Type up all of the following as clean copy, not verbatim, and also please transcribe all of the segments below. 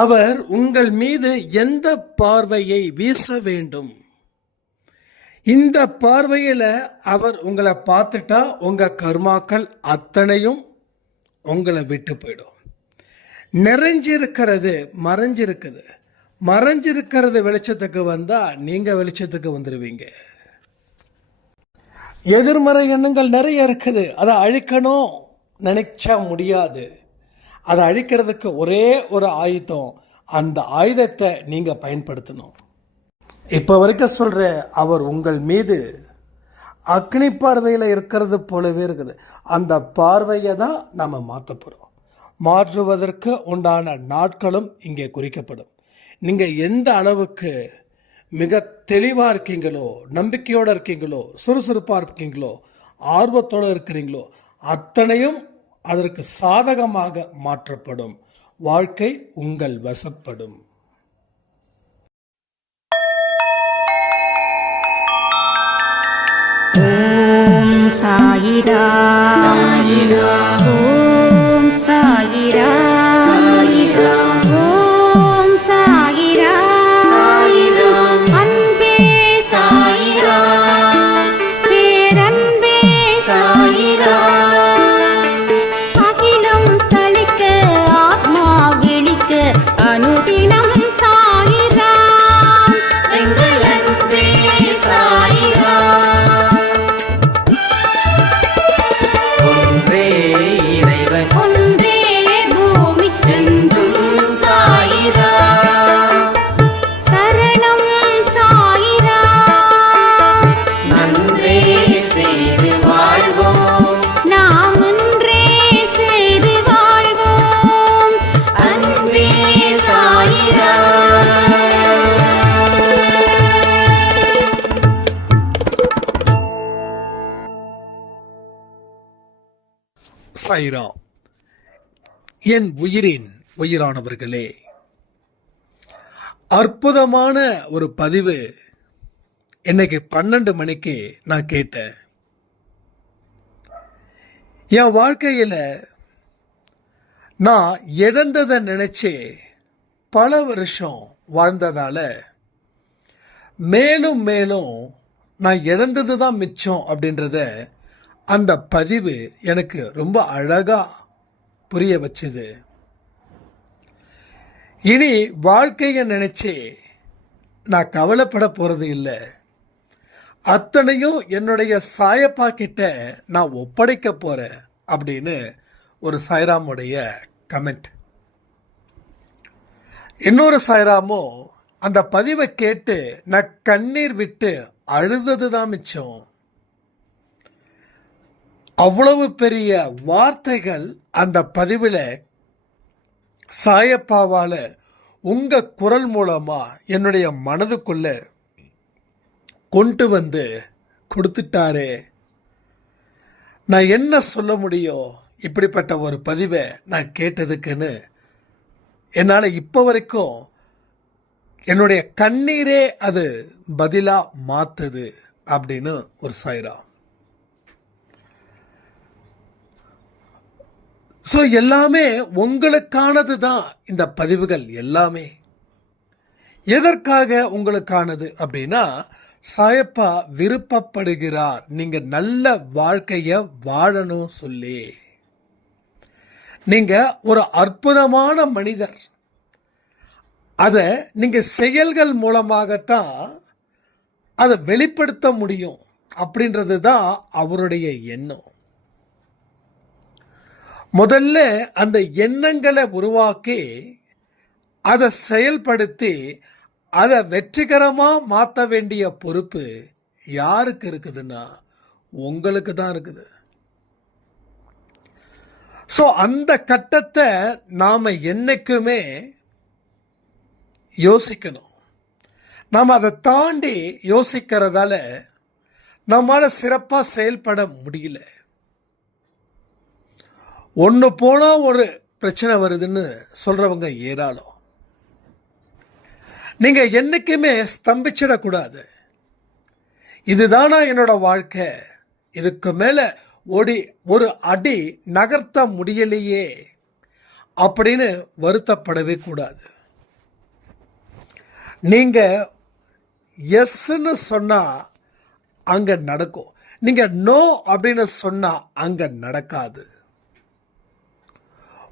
அவர் உங்கள் மீது எந்த பார்வையை வீச வேண்டும்? இந்த பார்வையில் அவர் உங்களை பார்த்துட்டா உங்கள் கர்மாக்கள் அத்தனையும் உங்களை விட்டு போயிடும். நிறைஞ்சிருக்கிறது மறைஞ்சிருக்குது. மறைஞ்சிருக்கிறது வெளிச்சத்துக்கு வந்தால் நீங்கள் வெளிச்சத்துக்கு வந்துடுவீங்க. எதிர்மறை எண்ணங்கள் நிறைய இருக்குது. அதை அழிக்கணும் நினைச்சா முடியாது. அதை அழிக்கிறதுக்கு ஒரே ஒரு ஆயுதம், அந்த ஆயுதத்தை நீங்கள் பயன்படுத்தணும். இப்போ வரைக்கும் சொல்கிற அவர் உங்கள் மீது அக்னி பார்வையில் இருக்கிறது போலவே இருக்குது. அந்த பார்வையை தான் நம்ம மாற்ற போகிறோம். மாற்றுவதற்கு உண்டான நாட்களும் இங்கே குறிக்கப்படும். நீங்கள் எந்த அளவுக்கு மிக தெளிவாக இருக்கீங்களோ, நம்பிக்கையோடு இருக்கீங்களோ, சுறுசுறுப்பாக இருக்கீங்களோ, ஆர்வத்தோடு இருக்கிறீங்களோ, அத்தனையும் அதற்கு சாதகமாக மாற்றப்படும். வாழ்க்கை உங்கள் வசப்படும். ஓம் சாயிரா சாயிரா, ஓம் சாயிரா சாயிரா, ஓம் சாயிரா சாயிரா, அன்பே சாயிரா, பேரன்பே சாயிரா, அகிலம் தளிக்க ஆத்மா விழிக்க அனுதினம் சாயிரா, எங்கள் அன்பே சாயிரா. ஒன்றே பூமிக்கென்றும் சாயிரா, சரணம் சாயிரா, நன்றே செய்து வாழ்வோம், நாம் ஒன்றே செய்து வாழ்வோம், அன்பே சாயிரா. சாயிரா. என் உயிரின் உயிரானவர்களே, அற்புதமான ஒரு பதிவு இன்னைக்கு 12 மணிக்கு நான் கேட்டேன். என் வாழ்க்கையில் நான் இழந்ததை நினைச்சு பல வருஷம் வாழ்ந்ததால மேலும் மேலும் நான் இழந்தது தான் மிச்சம் அப்படின்றத அந்த பதிவு எனக்கு ரொம்ப அழகாக புரிய வச்சுது. இனி வாழ்க்கையை நினச்சி நான் கவலைப்பட போகிறது இல்லை. அத்தனையும் என்னுடைய சாயப்பா கிட்ட நான் ஒப்படைக்க போகிறேன் அப்படின்னு ஒரு சாய்ராமுடைய கமெண்ட். இன்னொரு சாய்ராமும் அந்த பதிவை கேட்டு நான் கண்ணீர் விட்டு அழுதது தான் மிச்சம். அவ்வளவு பெரிய வார்த்தைகள் அந்த பதிவில் சாயப்பாவால் உங்கள் குரல் மூலமாக என்னுடைய மனதுக்குள்ள கொண்டு வந்து கொடுத்துட்டாரே. நான் என்ன சொல்ல முடியும் இப்படிப்பட்ட ஒரு பதிவை நான் கேட்டதுக்குன்னு? என்னால் இப்போ வரைக்கும் என்னுடைய கண்ணீரே அது பதிலாக மாற்றுது அப்படின்னு ஒரு சாய்ரா. ஸோ எல்லாமே உங்களுக்கானது தான். இந்த பதிவுகள் எல்லாமே எதற்காக உங்களுக்கானது அப்படின்னா, சாயப்பா விருப்பப்படுகிறார் நீங்கள் நல்ல வாழ்க்கையை வாழணும் சொல்லி. நீங்கள் ஒரு அற்புதமான மனிதர். அதை நீங்கள் செயல்கள் மூலமாகத்தான் அதை வெளிப்படுத்த முடியும் அப்படின்றது தான் அவருடைய எண்ணம். முதல்ல அந்த எண்ணங்களை உருவாக்கி அதை செயல்படுத்தி அதை வெற்றிகரமாக மாற்ற வேண்டிய பொறுப்பு யாருக்கு இருக்குதுன்னா உங்களுக்கு தான் இருக்குது. ஸோ அந்த கட்டத்தை நாம் என்னைக்குமே யோசிக்கணும். நாம் அதை தாண்டி யோசிக்கிறதால நம்மளால் சிறப்பாக செயல்பட முடியல. ஒன்று போனால் ஒரு பிரச்சனை வருதுன்னு சொல்கிறவங்க ஏராளம். நீங்கள் என்றைக்குமே ஸ்தம்பிச்சிடக்கூடாது. இதுதானா என்னோட வாழ்க்கை, இதுக்கு மேலே ஒரு அடி நகர்த்த முடியலையே அப்படின்னு வருத்தப்படவே கூடாது. நீங்கள் எஸ்ன்னு சொன்னால் அங்கே நடக்கும், நீங்கள் நோ அப்படின்னு சொன்னால் அங்கே நடக்காது.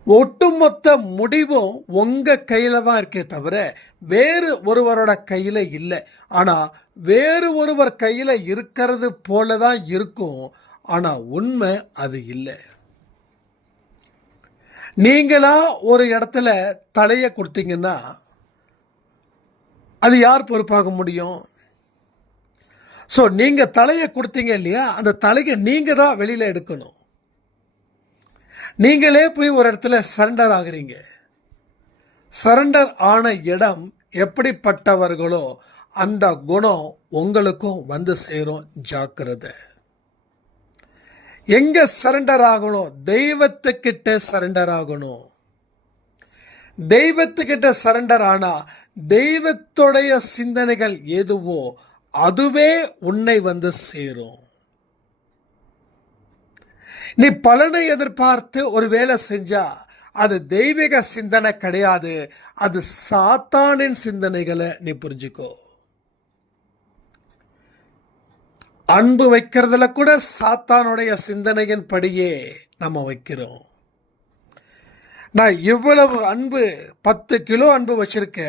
ஒட்டுமொத்த முடிவும் உங்கள் கையில் தான் இருக்கே தவிர வேறு ஒருவரோட கையில் இல்லை. ஆனால் வேறு ஒருவர் கையில் இருக்கிறது போல தான் இருக்கும், ஆனால் உண்மை அது இல்லை. நீங்களா ஒரு இடத்துல தலையை கொடுத்தீங்கன்னா அது யார் பொறுப்பாக முடியும்? ஸோ நீங்கள் தலையை கொடுத்தீங்க இல்லையா, அந்த தலையை நீங்கள் தான் வெளியில் எடுக்கணும். நீங்களே போய் ஒரு இடத்துல சரண்டர் ஆகுறீங்க. சரண்டர் ஆன இடம் எப்படிப்பட்டவர்களோ அந்த குணம் உங்களுக்கும் வந்து சேரும். ஜாக்கிரதை. எங்க சரண்டர் ஆகணும்? தெய்வத்துக்கிட்ட சரண்டர் ஆகணும். தெய்வத்துக்கிட்ட சரண்டர் ஆனா தெய்வத்துடைய சிந்தனைகள் எதுவோ அதுவே உன்னை வந்து சேரும். நீ பலனை எதிர்பார்த்து ஒரு வேலை செஞ்சா அது தெய்வீக சிந்தனை கிடையாது, அது சாத்தானின் சிந்தனைகளை நீ புரிஞ்சுக்கோ. அன்பு வைக்கிறதுல கூட சாத்தானுடைய சிந்தனையின் படியே நம்ம வைக்கிறோம். நான் இவ்வளவு அன்பு 10 கிலோ அன்பு வச்சிருக்க,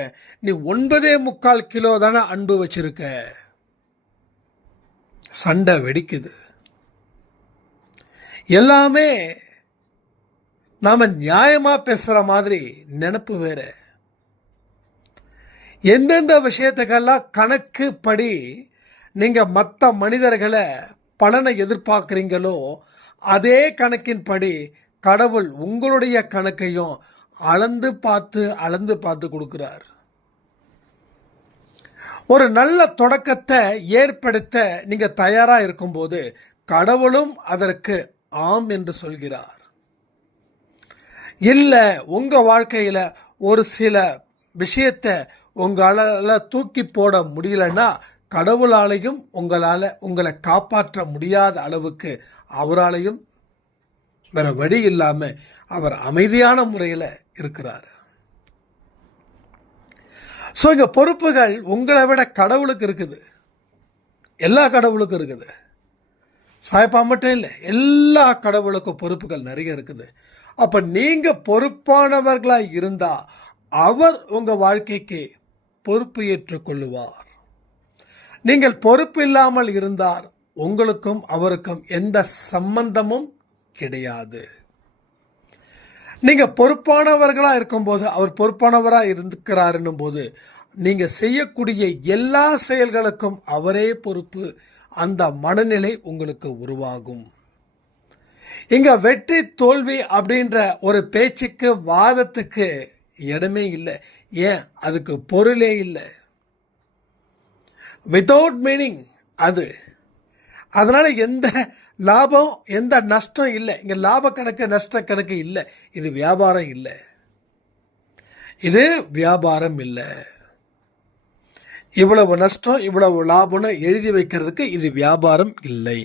நீ 9.25 கிலோ தானே அன்பு வச்சிருக்க. சண்டை வெடிக்குது. எல்லாமே நாம நியாயமா பேசுற மாதிரி நினைப்பு வேற. எந்தெந்த விஷயத்துக்கெல்லாம் கணக்கு படி நீங்க மற்ற மனிதர்களை பலனை எதிர்பார்க்குறீங்களோ அதே கணக்கின் படி கடவுள் உங்களுடைய கணக்கையும் அளந்து பார்த்து கொடுக்கிறார். ஒரு நல்ல தொடக்கத்தை ஏற்படுத்த நீங்க தயாரா இருக்கும்போது கடவுளும் அதற்கு ஆம் என்று சொல்கிறார். இல்லை, உங்க வாழ்க்கையில ஒரு சில விஷயத்தை உங்களால தூக்கி போட முடியலன்னா கடவுளாலையும் உங்களை காப்பாற்ற முடியாத அளவுக்கு அவராலையும் வேற வழி இல்லாம அவர் அமைதியான முறையில் இருக்கிறார். ஸோ இங்க பொறுப்புகள் உங்களை விட கடவுளுக்கு இருக்குது. எல்லா கடவுளுக்கும் இருக்குது. சாய்ப்பா மட்டும் இல்லை, எல்லா கடவுளுக்கும் பொறுப்புகள் நிறைய இருக்குது. அப்ப நீங்க பொறுப்பானவர்களா இருந்தா அவர் உங்க வாழ்க்கைக்கு பொறுப்பு ஏற்றுக்கொள்ளுவார். நீங்கள் பொறுப்பு இல்லாமல் இருந்தால் உங்களுக்கும் அவருக்கும் எந்த சம்பந்தமும் கிடையாது. நீங்க பொறுப்பானவர்களா இருக்கும்போது அவர் பொறுப்பானவரா இருக்கிறாருன்னும் போது நீங்க செய்யக்கூடிய எல்லா செயல்களுக்கும் அவரே பொறுப்பு. அந்த மனநிலை உங்களுக்கு உருவாகும். இங்க வெற்றி தோல்வி அப்படின்ற ஒரு பேச்சுக்கு வாதத்துக்கு இடமே இல்லை. ஏன்? அதுக்கு பொருளே இல்லை. வித்தவுட் மீனிங் அது. அதனால எந்த லாபம் எந்த நஷ்டம் இல்லை. இங்க லாப கணக்கு நஷ்ட கணக்கு இல்லை. இது வியாபாரம் இல்லை. இது வியாபாரம் இல்லை. இவ்வளவு நஷ்டம் இவ்வளவு லாபம்னு எழுதி வைக்கிறதுக்கு இது வியாபாரம் இல்லை.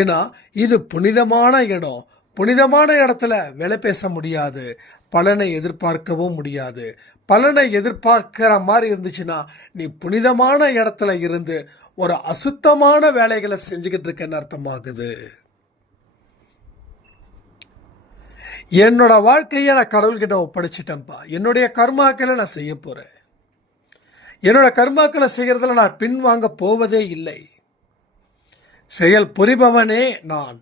ஏன்னா இது புனிதமான இடம். புனிதமான இடத்துல விலை பேச முடியாது, பலனை எதிர்பார்க்கவும் முடியாது. பலனை எதிர்பார்க்கிற மாதிரி இருந்துச்சுன்னா நீ புனிதமான இடத்துல இருந்து ஒரு அசுத்தமான வேலைகளை செஞ்சுக்கிட்டு இருக்கன்னு அர்த்தமாகுது. என்னோட வாழ்க்கையை நான் கடவுள்கிட்ட ஒப்படைச்சிட்டேன்ப்பா. என்னுடைய கர்மாக்களை நான் செய்ய போறேன். என்னோட கர்மாக்களை செய்யறதுல நான் பின்வாங்க போவதே இல்லை. செயல் புரிபவனே நான்.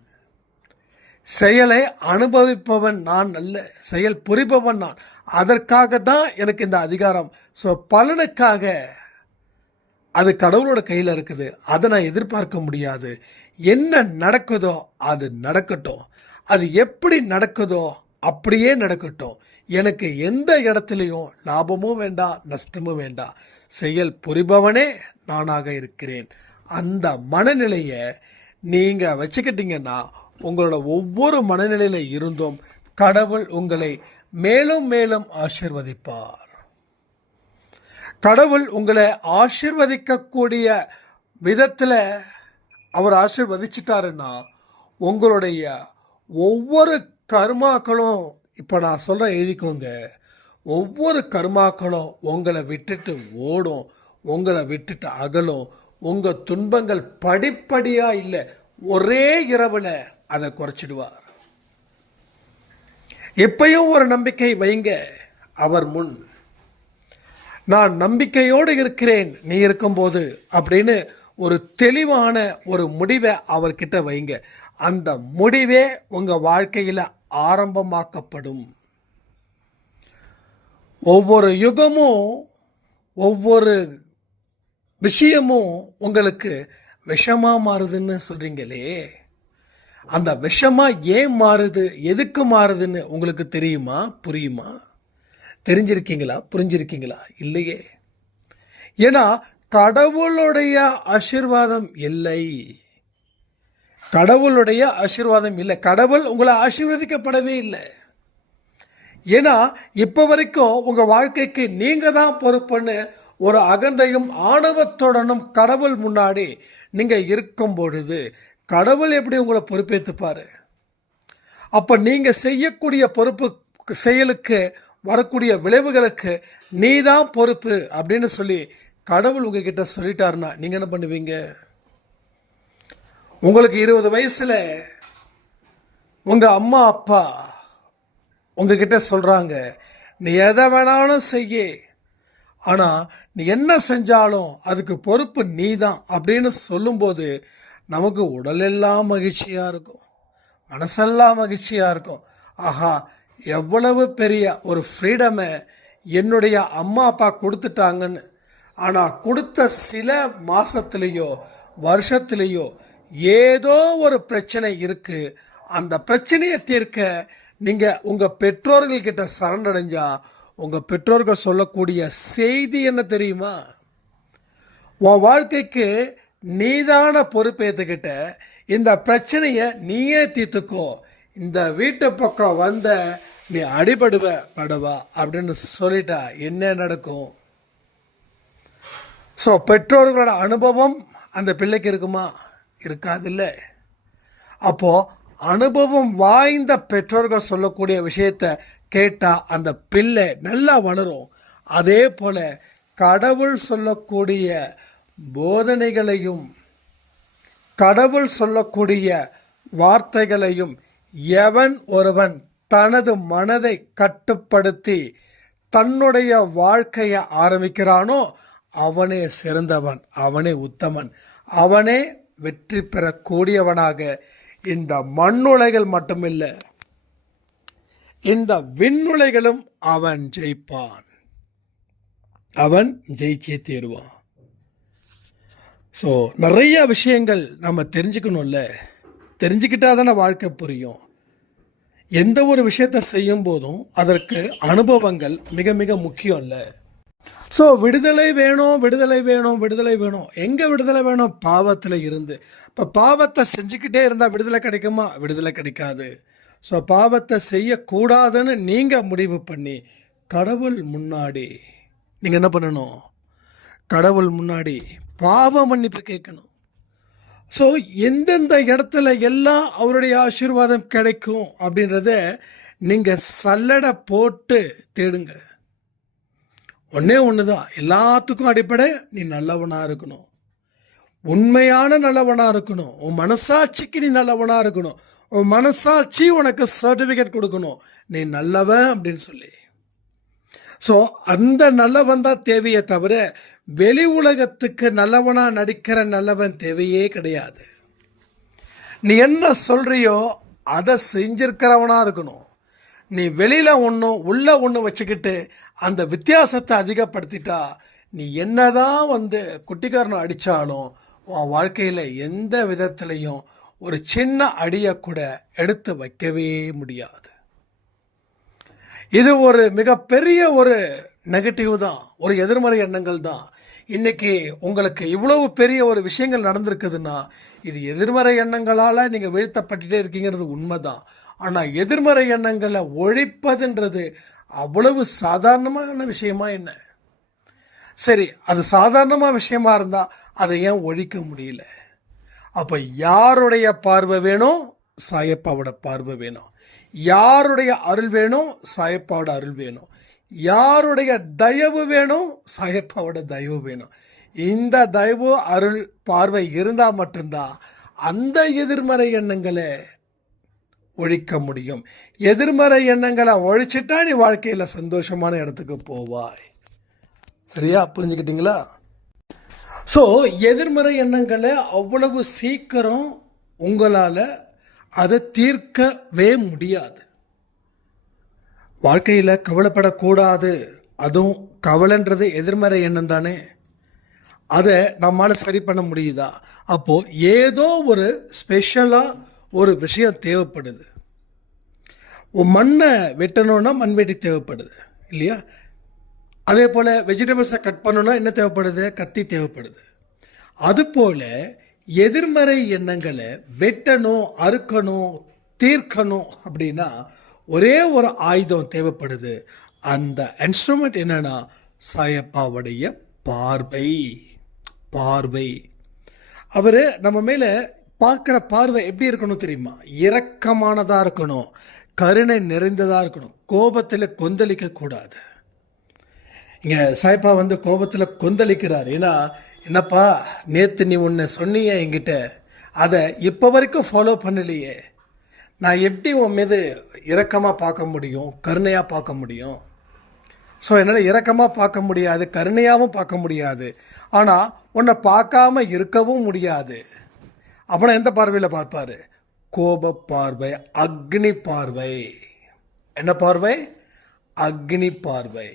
செயலை அனுபவிப்பவன் நான் அல்ல, செயல் புரிபவன் நான். அதற்காக தான் எனக்கு இந்த அதிகாரம். ஸோ பலனுக்காக அது கடவுளோட கையில் இருக்குது. அதை நான் எதிர்பார்க்க முடியாது. என்ன நடக்குதோ அது நடக்கட்டும். அது எப்படி நடக்குதோ அப்படியே நடக்கட்டும். எனக்கு எந்த இடத்துலையும் லாபமும் வேண்டாம், நஷ்டமும் வேண்டாம். செயல் புரிபவனே நானாக இருக்கிறேன். அந்த மனநிலையை நீங்கள் வச்சுக்கிட்டீங்கன்னா உங்களோட ஒவ்வொரு மனநிலையில் இருந்தும் கடவுள் உங்களை மேலும் மேலும் ஆசீர்வதிப்பார். கடவுள் உங்களை ஆசீர்வதிக்கக்கூடிய விதத்தில் அவர் ஆசீர்வதிச்சிட்டாருன்னா உங்களுடைய ஒவ்வொரு கர்மாக்களும், இப்போ நான் சொல்கிறேன் எழுதிக்கோங்க, ஒவ்வொரு கர்மாக்களும் உங்களை விட்டுட்டு ஓடும். உங்களை விட்டுட்டு அகலும். உங்கள் துன்பங்கள் படிப்படியாக இல்லை, ஒரே இரவில் அதை குறைச்சிடுவார். எப்பயும் ஒரு நம்பிக்கை வைங்க அவர் முன். நான் நம்பிக்கையோடு இருக்கிறேன் நீ இருக்கும்போது அப்படின்னு ஒரு தெளிவான ஒரு முடிவை அவர்கிட்ட வைங்க. அந்த முடிவே உங்கள் வாழ்க்கையில் ஆரம்பமாக்கப்படும். ஒவ்வொரு யுகமும் ஒவ்வொரு விஷயமும் உங்களுக்கு விஷமாக மாறுதுன்னு சொல்கிறீங்களே, அந்த விஷமாக ஏன் மாறுது, எதுக்கு மாறுதுன்னு உங்களுக்கு தெரியுமா, புரியுமா? தெரிஞ்சிருக்கீங்களா, புரிஞ்சிருக்கீங்களா? இல்லையே. ஏன்னா கடவுளுடைய ஆசீர்வாதம் இல்லை. கடவுளுடைய ஆசீர்வாதம் இல்லை. கடவுள் உங்களை ஆசீர்வதிக்கப்படவே இல்லை. ஏன்னா இப்போ வரைக்கும் உங்கள் வாழ்க்கைக்கு நீங்கள் தான் பொறுப்புன்னு ஒரு அகந்தையும் ஆணவத்துடனும் கடவுள் முன்னாடி நீங்கள் இருக்கும் பொழுது கடவுள் எப்படி உங்களை பொறுப்பேற்றுப்பார்? அப்போ நீங்கள் செய்யக்கூடிய பொறுப்பு செயலுக்கு வரக்கூடிய விளைவுகளுக்கு நீ தான் பொறுப்பு அப்படின்னு சொல்லி கடவுள் உங்ககிட்ட சொல்லிட்டாருன்னா நீங்கள் என்ன பண்ணுவீங்க? உங்களுக்கு 20 வயசில் உங்கள் அம்மா அப்பா உங்ககிட்ட சொல்கிறாங்க, நீ எதை வேணாலும் செய்ய, ஆனால் நீ என்ன செஞ்சாலும் அதுக்கு பொறுப்பு நீ தான் அப்படின்னு சொல்லும்போது நமக்கு உடலெல்லாம் மகிழ்ச்சியாக இருக்கும், மனசெல்லாம் மகிழ்ச்சியாக இருக்கும். ஆஹா, எவ்வளவு பெரிய ஒரு ஃப்ரீடமை என்னுடைய அம்மா அப்பா கொடுத்துட்டாங்கன்னு. ஆனால் கொடுத்த சில மாதத்துலேயோ வருஷத்துலேயோ ஏதோ ஒரு பிரச்சனை இருக்குது. அந்த பிரச்சனையை தீர்க்க நீங்கள் உங்கள் பெற்றோர்கள்கிட்ட சரணடைஞ்சா உங்கள் பெற்றோர்கள் சொல்லக்கூடிய செய்தி என்ன தெரியுமா? உன் வாழ்க்கைக்கு நீதான பொறுப்பேற்றுக்கிட்ட இந்த பிரச்சனையை நீயே தீர்த்துக்கோ, இந்த வீட்டு பக்கம் வந்த நீ படுவா அப்படின்னு சொல்லிட்டா என்ன நடக்கும்? ஸோ பெற்றோர்களோட அனுபவம் அந்த பிள்ளைக்கு இருக்குமா? இருக்காதில்ல. அப்போது அனுபவம் வாய்ந்த பெற்றோர்கள் சொல்லக்கூடிய விஷயத்தை கேட்டால் அந்த பிள்ளை நல்லா வளரும். அதே போல் கடவுள் சொல்லக்கூடிய போதனைகளையும் கடவுள் சொல்லக்கூடிய வார்த்தைகளையும் எவன் ஒருவன் தனது மனதை கட்டுப்படுத்தி தன்னுடைய வாழ்க்கையை ஆரம்பிக்கிறானோ அவனே சிறந்தவன், அவனே உத்தமன், அவனே வெற்றி பெறக்கூடியவனாக இந்த மண்ணுலைகள் மட்டுமில்லை, இந்த விண்ணுலைகளும் அவன் ஜெயிப்பான், அவன் ஜெயிச்சே தீருவான். ஸோ நிறைய விஷயங்கள் நம்ம தெரிஞ்சுக்கணும்ல, தெரிஞ்சுக்கிட்டா தானே வாழ்க்கை புரியும். எந்த ஒரு விஷயத்தை செய்யும் போதும் அதற்கு அனுபவங்கள் மிக மிக முக்கியம் இல்லை. ஸோ விடுதலை வேணும், விடுதலை வேணும், விடுதலை வேணும். எங்கே விடுதலை வேணும்? பாவத்தில் இருந்து. இப்போ பாவத்தை செஞ்சுக்கிட்டே இருந்தால் விடுதலை கிடைக்குமா? விடுதலை கிடைக்காது. ஸோ பாவத்தை செய்யக்கூடாதுன்னு நீங்கள் முடிவு பண்ணி கடவுள் முன்னாடி நீங்கள் என்ன பண்ணணும்? கடவுள் முன்னாடி பாவ மன்னிப்பு கேட்கணும். ஸோ எந்தெந்த இடத்துல எல்லாம் அவருடைய ஆசீர்வாதம் கிடைக்கும் அப்படின்றத நீங்கள் சல்லடை போட்டு தேடுங்க. ஒன்றே ஒன்று தான், எல்லாத்துக்கும் அடிப்படை நீ நல்லவனாக இருக்கணும், உண்மையான நல்லவனாக இருக்கணும், உன் மனசாட்சிக்கு நீ நல்லவனாக இருக்கணும், உன் மனசாட்சி உனக்கு சர்டிஃபிகேட் கொடுக்கணும் நீ நல்லவன் அப்படின்னு சொல்லி. ஸோ அந்த நல்லவன் தான் தேவையே தவிர வெளி உலகத்துக்கு நல்லவனாக நடிக்கிற நல்லவன் தேவையே கிடையாது. நீ என்ன சொல்கிறியோ அதை செஞ்சிருக்கிறவனாக இருக்கணும். நீ வெளியில் ஒன்றும் உள்ள ஒன்று வச்சுக்கிட்டு அந்த வித்தியாசத்தை அதிகப்படுத்திட்டா நீ என்னதான் குட்டிக்காரனை அடித்தாலும் உன் வாழ்க்கையில் எந்த விதத்துலையும் ஒரு சின்ன அடியை கூட எடுத்து வைக்கவே முடியாது. இது ஒரு மிகப்பெரிய ஒரு நெகட்டிவ் தான், ஒரு எதிர்மறை எண்ணங்கள் தான். இன்றைக்கி உங்களுக்கு இவ்வளவு பெரிய ஒரு விஷயங்கள் நடந்திருக்குதுன்னா இது எதிர்மறை எண்ணங்களால் நீங்கள் வீழ்த்தப்பட்டுட்டே இருக்கீங்கிறது உண்மைதான். ஆனால் எதிர்மறை எண்ணங்களை ஒழிப்பதுன்றது அவ்வளவு சாதாரணமான விஷயமா என்ன? சரி, அது சாதாரணமாக விஷயமா இருந்தால் அதை ஏன் ஒழிக்க முடியல? அப்போ யாருடைய பார்வை வேணும்? சாயப்பாவோட பார்வை வேணும். யாருடைய அருள் வேணும்? சாயப்பாவோட அருள் வேணும். யாருடைய தயவு வேணும்? சாயப்பாவோட தயவு வேணும். இந்த தயவு அருள் பார்வை இருந்தால் மட்டும்தான் அந்த எதிர்மறை எண்ணங்களை ஒழிக்க முடியும். எதிர்மறை எண்ணங்களை ஒழிச்சிட்டா நீ வாழ்க்கையில் சந்தோஷமான இடத்துக்கு போவாய். சரியா? புரிஞ்சுக்கிட்டீங்களா? ஸோ எதிர்மறை எண்ணங்களை அவ்வளவு சீக்கிரம் உங்களால் அதை தீர்க்கவே முடியாது. வாழ்க்கையில் கவலைப்படக்கூடாது. அதுவும் கவலைன்றது எதிர்மறை எண்ணம் தானே. அதை நம்மளால் சரி பண்ண முடியுதா? அப்போது ஏதோ ஒரு ஸ்பெஷலாக ஒரு விஷயம் தேவைப்படுது. மண்ணை வெட்டணுன்னா மண்வெட்டி தேவைப்படுது இல்லையா? அதே போல் வெஜிடபிள்ஸை கட் பண்ணணுன்னா என்ன தேவைப்படுது? கத்தி தேவைப்படுது. அதுபோல் எதிர்மறை எண்ணங்களை வெட்டணும், அறுக்கணும், தீர்க்கணும் அப்படின்னா ஒரே ஒரு ஆயுதம் தேவைப்படுது. அந்த இன்ஸ்ட்ருமெண்ட் என்னன்னா சாயப்பாவுடைய பார்வை. பார்வை. அவர் நம்ம மேலே பார்க்குற பார்வை எப்படி இருக்கணும் தெரியுமா? இரக்கமானதாக இருக்கணும், கருணை நிறைந்ததாக இருக்கணும், கோபத்தில் கொந்தளிக்கக்கூடாது. இங்கே சாயப்பா கோபத்தில் கொந்தளிக்கிறார். ஏன்னா என்னப்பா நேற்று நீ ஒன்று சொன்னியே என்கிட்ட, அதை இப்போ வரைக்கும் ஃபாலோ பண்ணலையே, நான் எப்படி உன் மீது இரக்கமாக பார்க்க முடியும், கருணையாக பார்க்க முடியும்? ஸோ என்னால் இரக்கமாக பார்க்க முடியாது, கருணையாகவும் பார்க்க முடியாது. ஆனால் உன்னை பார்க்காம இருக்கவும் முடியாது. அப்புறம் எந்த பார்வையில் பார்ப்பார்? கோப பார்வை, அக்னி பார்வை. என்ன பார்வை? அக்னி பார்வை.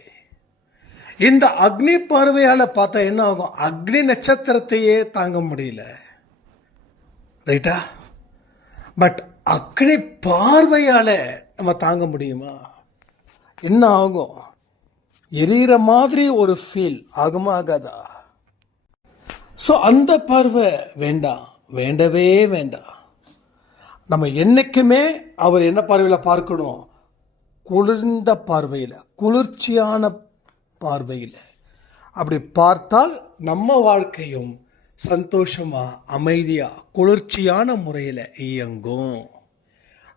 இந்த அக்னி பார்வையால் பார்த்தா என்ன ஆகும்? அக்னி நட்சத்திரத்தையே தாங்க முடியல. ரைட்டா? பட் அக்னி பார்வையால் நம்ம தாங்க முடியுமா? என்ன ஆகும்? எரிகிற மாதிரி ஒரு ஃபீல் ஆகுமா, ஆகாதா? ஸோ அந்த பார்வை வேண்டாம், வேண்டவே வேண்டாம். நம்ம என்றைக்குமே அவர் என்ன பார்வையில் பார்க்கணும்? குளிர்ந்த பார்வையில், குளிர்ச்சியான பார்வையில். அப்படி பார்த்தால் நம்ம வாழ்க்கையும் சந்தோஷமாக, அமைதியாக, குளிர்ச்சியான முறையில் இயங்கும்.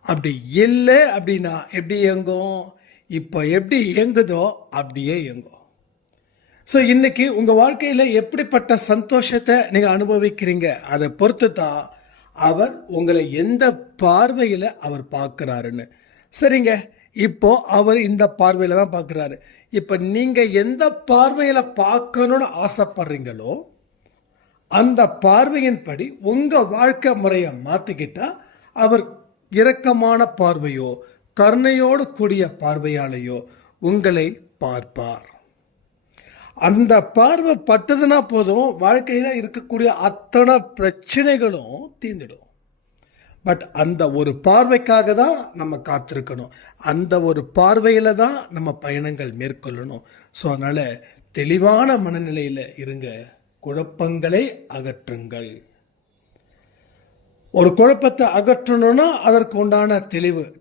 அப்படி இல்லை அப்படின்னா எப்படி இயங்கும்? இப்போ எப்படி இயங்குதோ அப்படியே இயங்கும். ஸோ இன்றைக்கி உங்கள் வாழ்க்கையில் எப்படிப்பட்ட சந்தோஷத்தை நீங்கள் அனுபவிக்கிறீங்க அதை பொறுத்து தான் அவர் உங்களை எந்த பார்வையில் அவர் பார்க்குறாருன்னு. சரிங்க, இப்போது அவர் இந்த பார்வையில் தான் பார்க்குறாரு. இப்போ நீங்கள் எந்த பார்வையில் பார்க்கணுன்னு ஆசைப்படுறீங்களோ அந்த பார்வையின்படி உங்கள் வாழ்க்கை முறையை மாற்றிக்கிட்டால் அவர் இரக்கமான பார்வையோ கருணையோடு கூடிய பார்வையாலேயோ உங்களை பார்ப்பார். அந்த பார்வை பட்டதுன்னா போதும், வாழ்க்கையில் இருக்கக்கூடிய அத்தனை பிரச்சனைகளும் தீர்ந்துடும். பட் அந்த ஒரு பார்வைக்காக தான் நம்ம காத்திருக்கணும். அந்த ஒரு பார்வையில் தான் நம்ம பயணங்கள் மேற்கொள்ளணும். ஸோ அதனால் தெளிவான மனநிலையில் இருங்க. குழப்பங்களை அகற்றுங்கள். ஒரு குழப்பத்தை அகற்றணும்னா அதற்கு உண்டான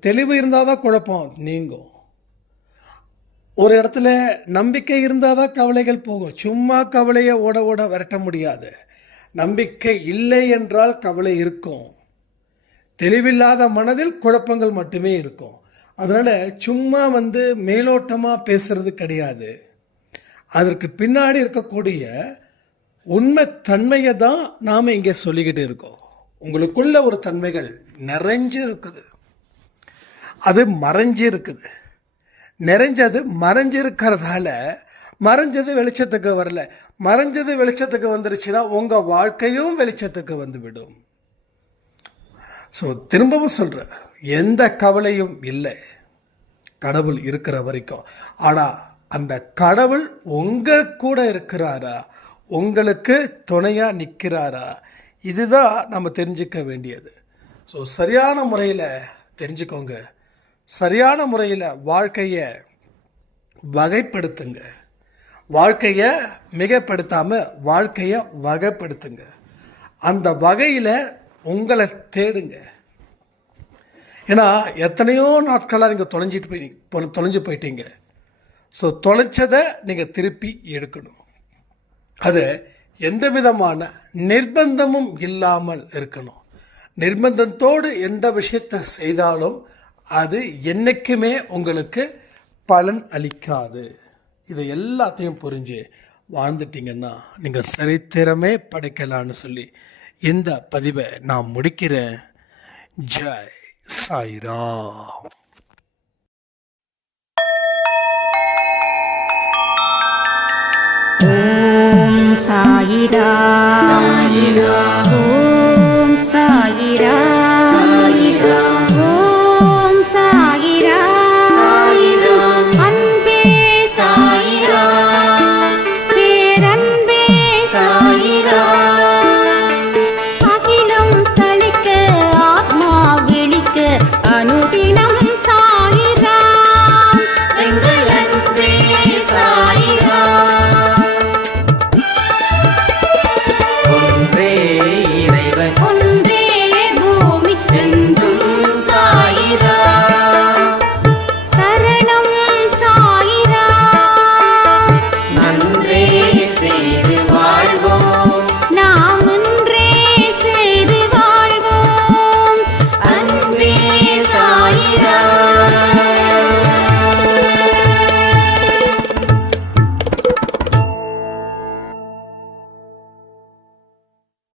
தெளிவு இருந்தால் தான் குழப்பம் நீங்கும். ஒரு இடத்துல நம்பிக்கை இருந்தால் தான் கவலைகள் போகும். சும்மா கவலையை ஓட ஓட விரட்ட முடியாது. நம்பிக்கை இல்லை என்றால் கவலை இருக்கும். தெளிவில்லாத மனதில் குழப்பங்கள் மட்டுமே இருக்கும். அதனால் சும்மா மேலோட்டமாக பேசுறது கிடையாது. அதற்கு பின்னாடி இருக்கக்கூடிய உண்மை தன்மையை தான் நாம் இங்கே சொல்லிக்கிட்டு இருக்கோம். உங்களுக்குள்ள ஒரு தன்மைகள் நிறைஞ்சு இருக்குது, அது மறைஞ்சு இருக்குது. நிறைஞ்சது மறைஞ்சிருக்கிறதால மறைஞ்சது வெளிச்சத்துக்கு வரல. மறைஞ்சது வெளிச்சத்துக்கு வந்துருச்சுன்னா உங்கள் வாழ்க்கையும் வெளிச்சத்துக்கு வந்துவிடும். ஸோ திரும்பவும் சொல்கிறேன், எந்த கவலையும் இல்லை கடவுள் இருக்கிற வரைக்கும். ஆனால் அந்த கடவுள் உங்கள் கூட இருக்கிறாரா, உங்களுக்கு துணையாக நிற்கிறாரா, இதுதான் நம்ம தெரிஞ்சிக்க வேண்டியது. ஸோ சரியான முறையில் தெரிஞ்சுக்கோங்க. சரியான முறையில் வாழ்க்கையை வகைப்படுத்துங்க. வாழ்க்கையை மிகைப்படுத்தாமல் வாழ்க்கையை வகைப்படுத்துங்க. அந்த வகையில் உங்களை தேடுங்க. ஏன்னா எத்தனையோ நாட்களாக நீங்கள் தொலைஞ்சு போயிட்டீங்க. ஸோ தொலைச்சதை நீங்கள் திருப்பி எடுக்கணும். அது எந்த விதமான நிர்பந்தமும் இல்லாமல் இருக்கணும். நிர்பந்தத்தோடு எந்த விஷயத்தை செய்தாலும் அது என்றைக்குமே உங்களுக்கு பலன் அளிக்காது. இதை எல்லாத்தையும் புரிஞ்சு வாழ்ந்துட்டீங்கன்னா நீங்கள் சரித்திரமே படைக்கலான்னு சொல்லி இந்த பதிவை நான் முடிக்கிறேன். ஜெய் சாய்ராம். ஓம் சாயிரா, ஓம் சாயிரா.